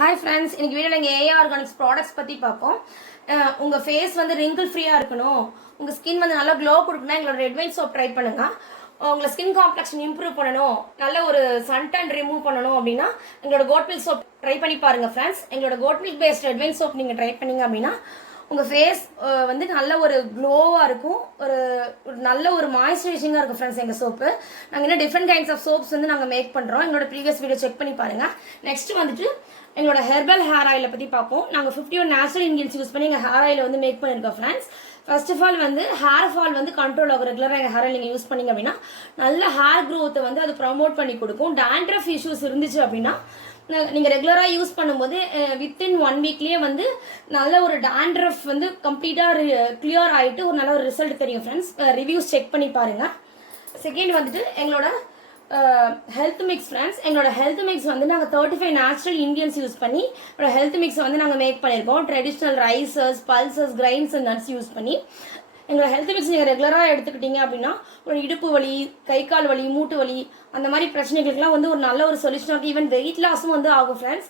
Hi friends, இன்னைக்கு வீடியோல இங்க AI Organics products பத்தி பார்ப்போம். உங்க ஃபேஸ் வந்து wrinkle ஃப்ரீயா இருக்கணும், உங்க ஸ்கின் வந்து நல்லா க்ளோ கொடுக்கணும், எங்களோட ரெட் வைன் சோப் ட்ரை பண்ணுங்க. உங்க ஸ்கின் காம்ப்ளெக்ஷன் இம்ப்ரூவ் பண்ணணும், நல்ல ஒரு சன் டன் ரிமூவ் பண்ணணும் அப்படின்னா எங்களோட கோட் மில்க் சோப் ட்ரை பண்ணி பாருங்க ஃப்ரெண்ட்ஸ். எங்களோட goat milk paste red wine soap நீங்க ட்ரை பண்ணீங்க அப்படின்னா உங்க ஃபேஸ் வந்து நல்ல ஒரு க்ளோவா இருக்கும், ஒரு நல்ல ஒரு மாய்ஸ்சரைசிங்கா இருக்கும் ஃப்ரெண்ட்ஸ். எங்க சோப்பு நாங்க இன்னும் டிஃப்ரெண்ட் கைண்ட்ஸ் ஆஃப் சோப்ஸ் வந்து நாங்க மேக் பண்றோம். எங்களோட ப்ரீவியஸ் வீடியோ செக் பண்ணி பாருங்க. நெக்ஸ்ட் வந்துட்டு எங்களோட ஹெர்பல் ஹேர் ஆயிலை பற்றி பார்ப்போம். நாங்கள் 51 நேச்சுரல் இன்கிரியன்ஸ் யூஸ் பண்ணி எங்கள் ஹேர் ஆயிலை வந்து மேக் பண்ணியிருக்கோம் ஃப்ரெண்ட்ஸ். ஃபர்ஸ்ட் ஆஃப் ஆல் வந்து ஹேர் ஃபால் வந்து கண்ட்ரோல் ஆகும். ரெகுலராக எங்கள் ஹேர் ஆயில் நீங்கள் யூஸ் பண்ணிங்க அப்படின்னா நல்ல ஹேர் க்ரோத்தை வந்து அது ப்ரமோட் பண்ணி கொடுக்கும். டேண்ட்ரஃப் இஷ்யூஸ் இருந்துச்சு அப்படின்னா நீங்கள் ரெகுலராக யூஸ் பண்ணும்போது வித்தின் 1 வீக்லேயே வந்து நல்ல ஒரு டேண்ட்ரஃப் வந்து கம்ப்ளீட்டாக கிளியர் ஆகிட்டு ஒரு நல்ல ஒரு ரிசல்ட் தெரியும் ஃப்ரெண்ட்ஸ். ரிவ்யூஸ் செக் பண்ணி பாருங்கள். செகண்ட் வந்துட்டு எங்களோட ஹெல்த் மிக்ஸ் ஃப்ரெண்ட்ஸ். எங்களோட ஹெல்த் மிக்ஸ் வந்து நாங்கள் 35 நேச்சுரல் இன்கிரியன்ஸ் யூஸ் பண்ணி ஹெல்த் மிக்ஸ் வந்து நாங்கள் மேக் பண்ணியிருக்கோம். Traditional rices, pulses, grains and nuts use பண்ணி எங்களோட ஹெல்த் மிக்ஸ் நீங்கள் ரெகுலராக எடுத்துக்கிட்டீங்க அப்படின்னா ஒரு இடுப்பு வலி, கை கால் வலி, மூட்டு வலி அந்த மாதிரி பிரச்சனைகளுக்குலாம் வந்து ஒரு நல்ல ஒரு சொல்யூஷனாக இருக்குது. ஈவன் வெயிட் லாஸும் வந்து ஆகும் ஃப்ரெண்ட்ஸ்.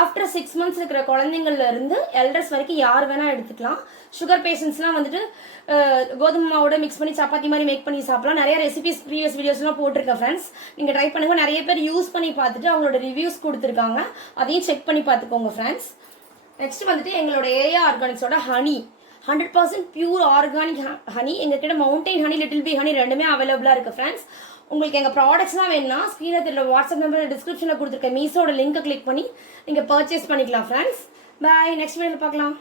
ஆஃப்டர் 6 months இருக்கிற குழந்தைங்கள்ல இருந்து எல்டர்ஸ் வரைக்கும் யார் வேணால் எடுத்துக்கலாம். சுகர் பேஷண்ட்ஸ்லாம் வந்துட்டு கோதுமை மாவோட மிக்ஸ் பண்ணி சப்பாத்தி மாதிரி மேக் பண்ணி சாப்பிடலாம். நிறைய ரெசிபிஸ் ப்ரீவியஸ் வீடியோஸ்லாம் போட்டிருக்கேன் ஃப்ரெண்ட்ஸ். நீங்கள் ட்ரை பண்ணுங்க. நிறைய பேர் யூஸ் பண்ணி பார்த்துட்டு அவங்களோட ரிவ்யூஸ் கொடுத்துருக்காங்க, அதையும் செக் பண்ணி பார்த்துக்கோங்க ஃப்ரெண்ட்ஸ். நெக்ஸ்ட் வந்துட்டு எங்களோட AI ஆர்கானிக்ஸோட ஹனி 100% பியூர் ஆர்கானிக் ஹனி. எங்ககிட்ட mountain honey, little bee honey ரெண்டுமே அவைலபிளாக இருக்குது ஃப்ரெண்ட்ஸ். உங்களுக்கு எங்கள் ப்ராடக்ட்ஸ்லாம் வேணும்னா ஸ்க்ரீனில் தெரியல வாட்ஸ்அப் நம்பர் டிஸ்கிரிப்ஷனில் கொடுத்துருக்க மீஷோட லிங்கை கிளிக் பண்ணி நீங்கள் பர்ச்சேஸ் பண்ணிக்கலாம் ஃப்ரெண்ட்ஸ். பாய், நெக்ஸ்ட் வீடியோவில் பார்க்கலாம்.